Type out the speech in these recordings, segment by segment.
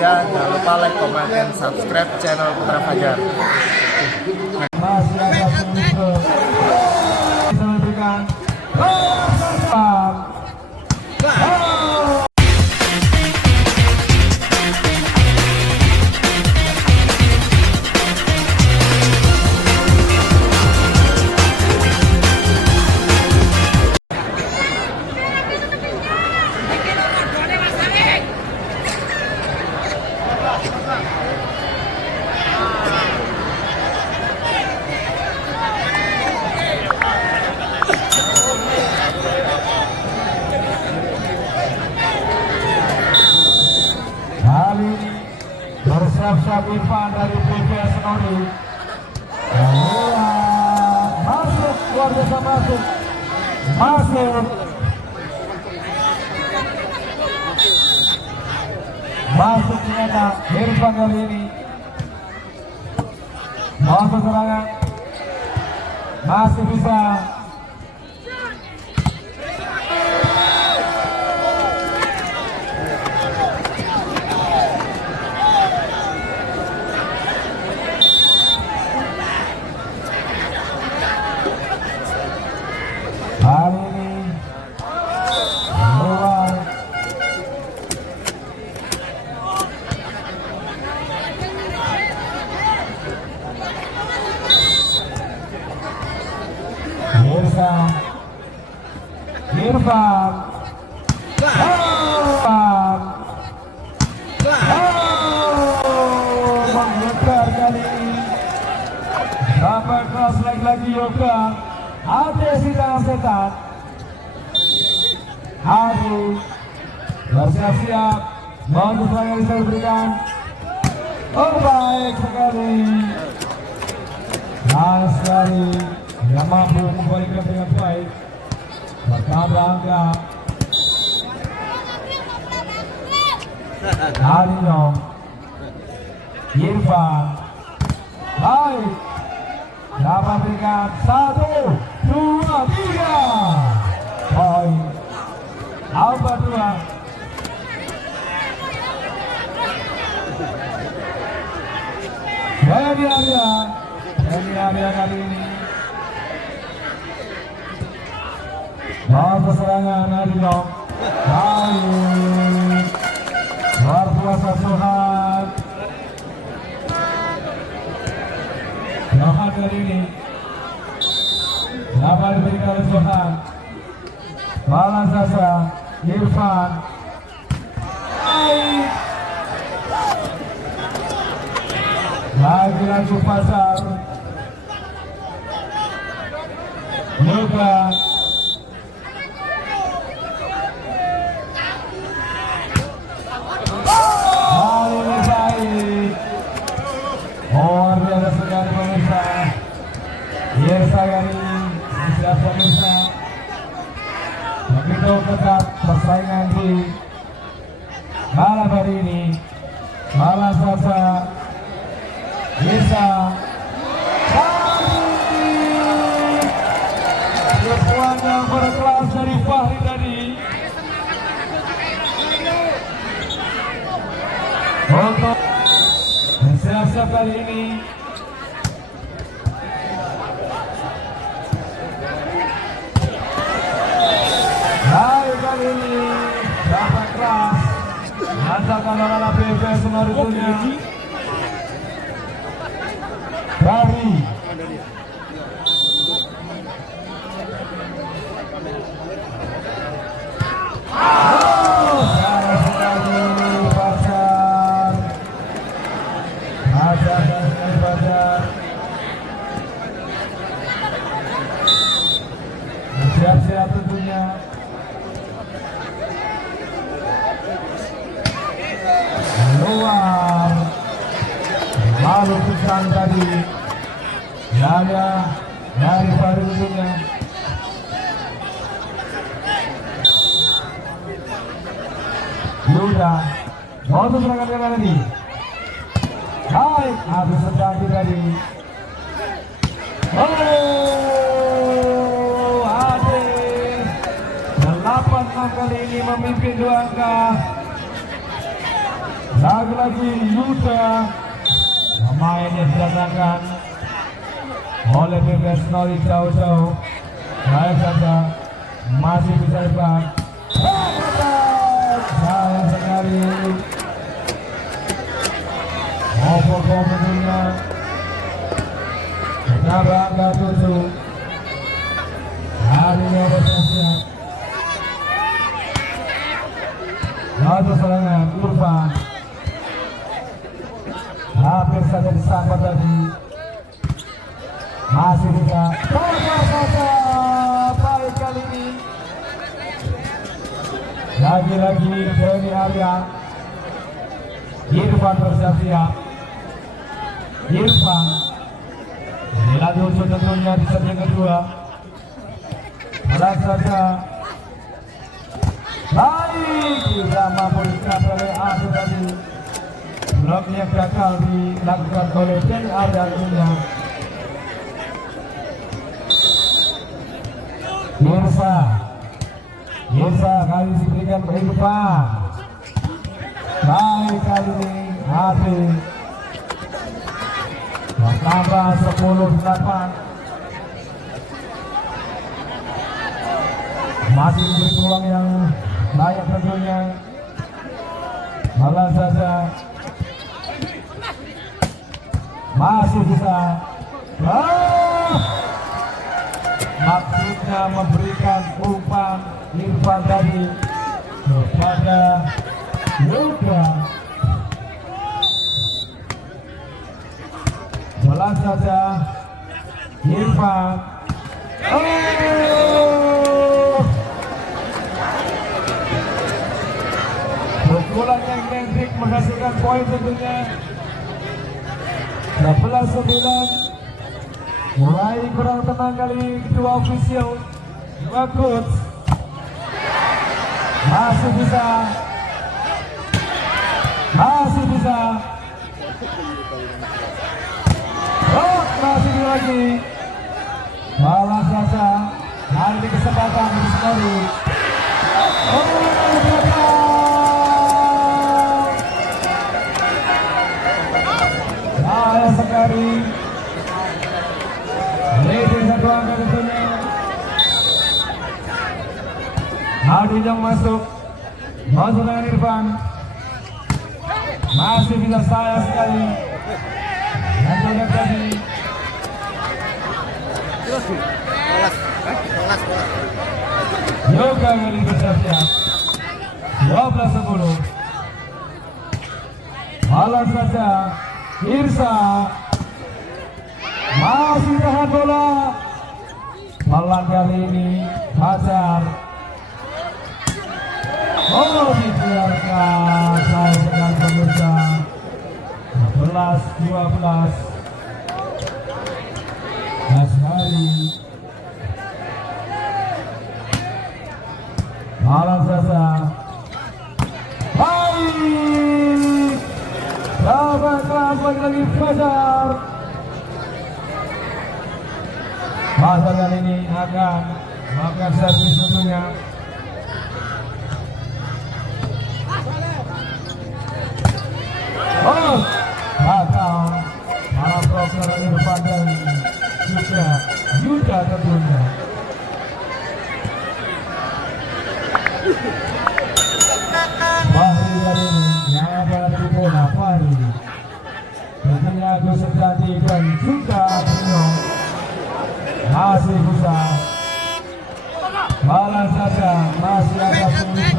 Indonesia. Jangan lupa like, comment, dan subscribe channel Putra Fajar. Masih ada Sulistro bisa memberikan bersiap-siap Irfan dari PPS Senori. Masuk, luar biasa masuk. Masuk ternyata Irfan kali ini. Masuk serangan. Masih bisa. Hari ini keluar Irfan mengejar kali ini sampai keras lagi Yoga. Ada si tangan setan. Hari bersiap-siap mau serangan bisa diberikan. Oh baik sekali. Nah sekali yang mampu membalikan dengan baik. Bertahan angka. Arino Irfan baik. Dapat berikan 1, 2, 3 poin Alba 2. Denny Arya kali ini mau serangan Arino baik luar biasa Suhan kali ini dapat diberikan oleh Sohan. Balas Sasa Irfan lagi pasar Yoga sekali pemirsa. Yersa kali siap pemirsa. Begitu ketat persaingan di malam hari ini. Malam Sasa Yersa perempuan yang berkelas dari Fahri tadi untuk bersiap-siap kali ini. Kali ini dapat keras hantakan oleh PPS Senori dunia dari siap-siap tentunya. Keluar lalu pisang tadi Yaya dari baru ujungnya Yuda mau serangan kali ini baik habis sedang tadi Ade 8 kali ini memimpin 2 angka Lagi-lagi Yuda, pemain yang didatangkan oleh PPS Nori jauh-jauh. Baik saja, masih bisa dibuat. Sayang sekali. Opo komennya. Kenapa angka 7? Hari ini ada siap. Lalu serangan Irfan. Hampir saja disambar tadi. Masih bisa. Saja baik kali ini. Lagi-lagi Denny Arya. Irfan bersiap-siap. Irfan dilanjut tentunya di set yang kedua. Alat saja. Baik, tidak mampu dicapai oleh Adu tadi. Bloknya gagal dilakukan oleh Denny Arya punya. Mirsa kali diberikan ke Irfan. Baik kali ini Adu. Bertambah 10-8. Masih memberi peluang yang layak tentunya. Malah saja masih bisa. Maksudnya memberikan umpan Irfan tadi kepada Yoga. Malah saja Irfan. Pukulan yang Hendrik menghasilkan poin tentunya. 11-9. Mulai kurang tenang kali kedua ofisial. Bagus. Masih bisa. Masih lagi. Malah saja. Hari ini kesempatan sekali. Sayang sekali. Leading satu angka tentunya. Adi yang masuk dengan Irfan. Masih bisa sayang sekali. Lanjutkan tadi. Yoga kali bersiap-siap. 12-10. Malah saja Irsa masih tahan bola. Malah kali ini Hajar. Dibiarkan saya dengan pemirsa. 11-12. Ashari. Malah saja. Baik. Sahabat kelas lagi Fajar. Fajar kali ini akan melakukan servis tentunya. Bakal para proker Irfan dan juga Yuda tentunya. Fahri kali ini yang ada bola Fahri. Tentunya Agus Sejati dan juga Bino masih bisa. Malah saja masih ada sulit.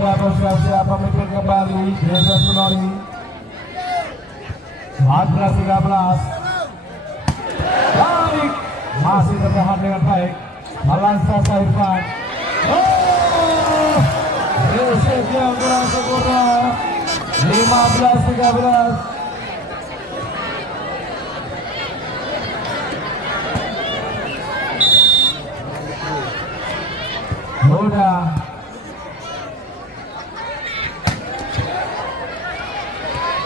Sudah bersiap-siap memimpin kembali Desa Sunori 14-13. Baik, masih tertahan dengan baik. Malansa Irfan. Yusuf yang kurang sempurna. 15-13. 15-13. Muda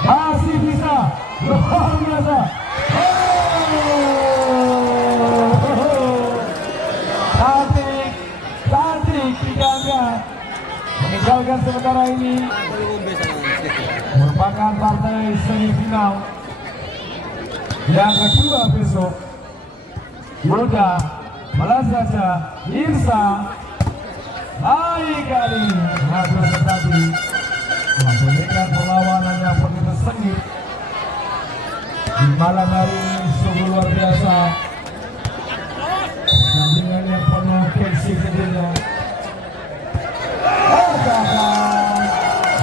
masih bisa, luar biasa. Cantik tidaknya meninggalkan sementara ini merupakan partai semifinal yang kedua besok. Muda balas saja Irsa. Baik kali ini Agus tadi memberikan perlawanan yang begitu sengit di malam hari ini. Sungguh luar biasa, pertandingan yang penuh tensi tentunya.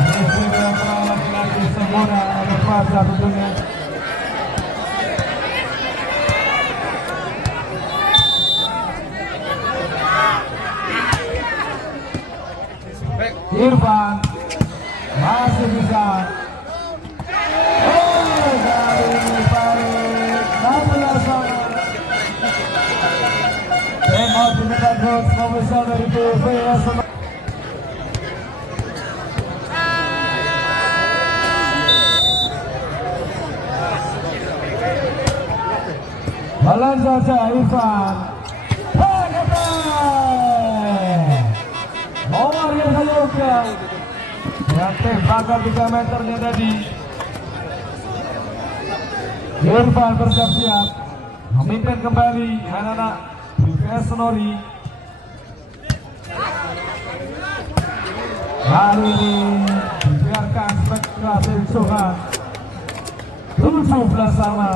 Ini sudah lagi sempurna ada fase tentunya. Irfan masih bisa. Kali ini baik 16. Tembak diminta coach official dari PVS. Balan saja Irfan. Luar biasa juga. Yang tembakan 3 meternya tadi. Irfan bersiap-siap memimpin kembali anak-anak PVS Senori. Kali ini dibiarkan spekulasi Sohan 17 sama.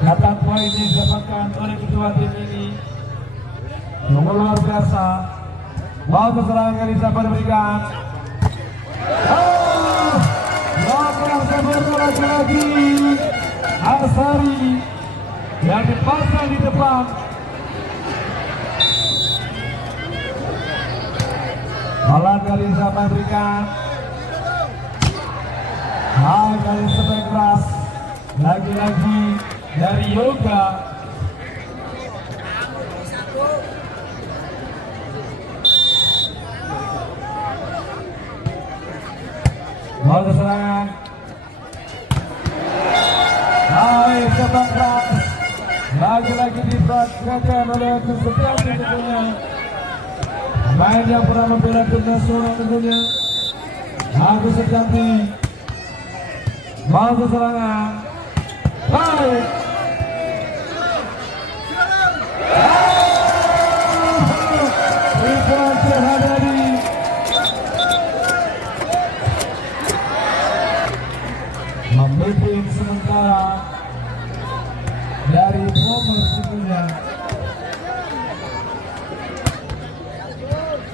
Kata poin ini didapatkan oleh kedua tim ini. Nomor luar biasa. Mau serangan kali siapa diberikan? Belakang sebentar lagi Asari yang dipasang di depan. Bola kali siapa diberikan? Kali sebaik keras. Lagi-lagi dari Yoga. Bola serangan. Hai sepak keras. Lagi-lagi diperhatikan oleh setiap tentunya. Pemain yang pernah membela tim nasional tentunya. Agus Sejati. Bola serangan. Baik. Irfan Syahadadi. Memimpin sementara dari nomor 9.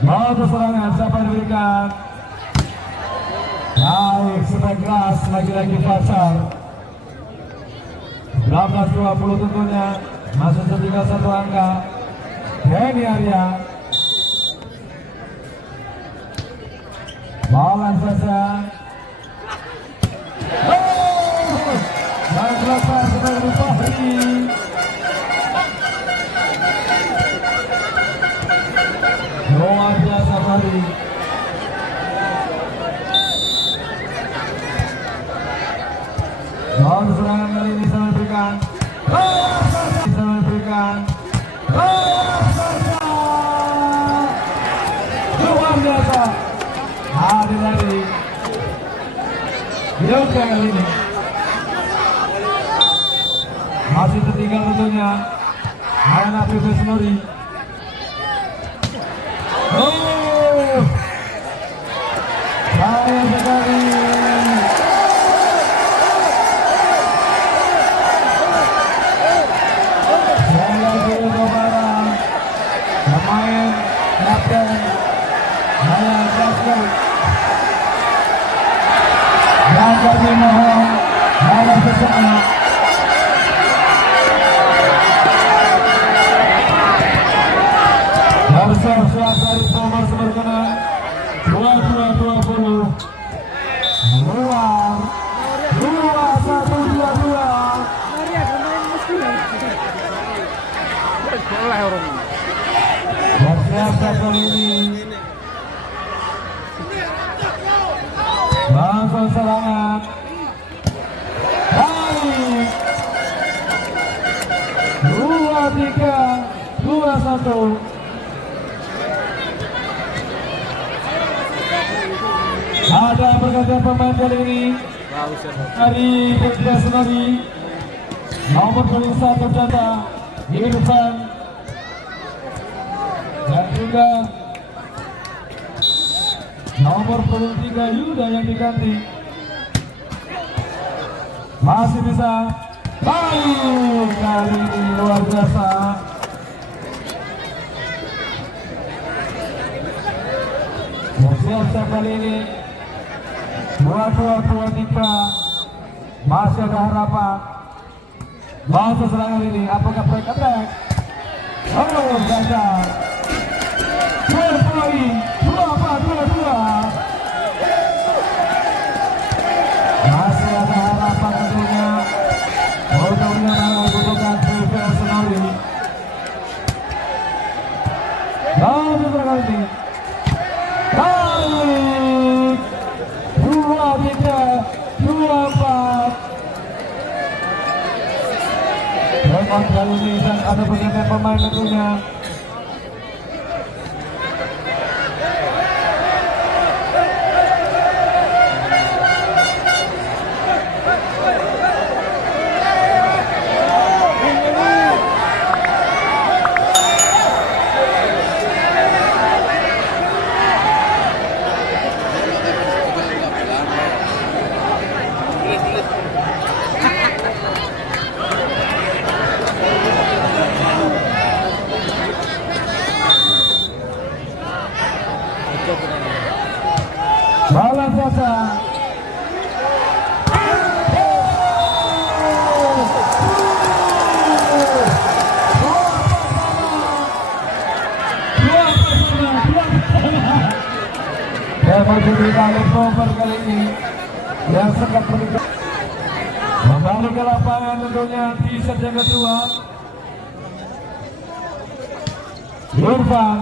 Mau serangan siapa yang diberikan? Baik, sebaik keras lagi-lagi Fajar. 16-20 tentunya masih setinggal 1 angka. Henny Arya. Bola saja. Dan selesai sebagai Fahri. Luar biasa Fahri. Bola serangan kali ini sama berikan. Sama berikan. Luar biasa. Hadir dari Yoga kali ini. Masih tertinggal tentunya anak PVS Senori. Bahaya sekali. Pemain kapten Naya Jasper dan kami mohon harap bersama bersiap-siap dari nomor seberkenaan 22-20 Bersiap-siap kali ini. Langsung serangan. Baik. 2-3, 2-1. Ada pergantian pemain kali ini dari Petra Senari. Nomor 21 tercatat Irfan dan juga nomor 23 Yuda yang diganti. Masih bisa. Baik, kali ini luar biasa. Bersiap-siap kali ini. 2-2-2-3. Masih ada harapan. Langsung serangan ini. Apakah break attack? Oh, gagal. 2 poin. 2-2. Masih ada harapan tentunya. Untuk membutuhkan PVS Senori. Langsung serangan ini. Baik. 2-3, 2-4. Memang kali ini dan ada pergantian pemain tentunya. Bola saja. Menjadi kali over kali ini yang sangat menikah. Kembali ke lapangan tentunya di set yang kedua. Irfan.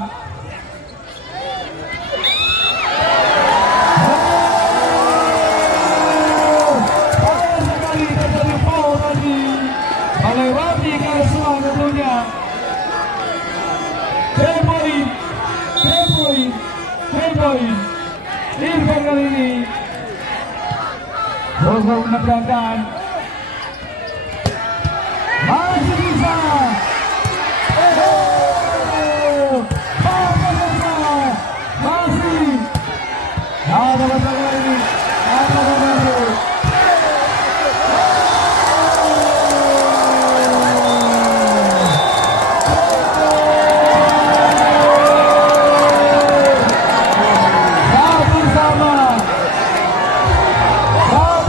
Melewati garis bawah tentunya. 3 poin. Irfan kali ini untuk menegangkan. Masih bisa. Masih ada masalah ini.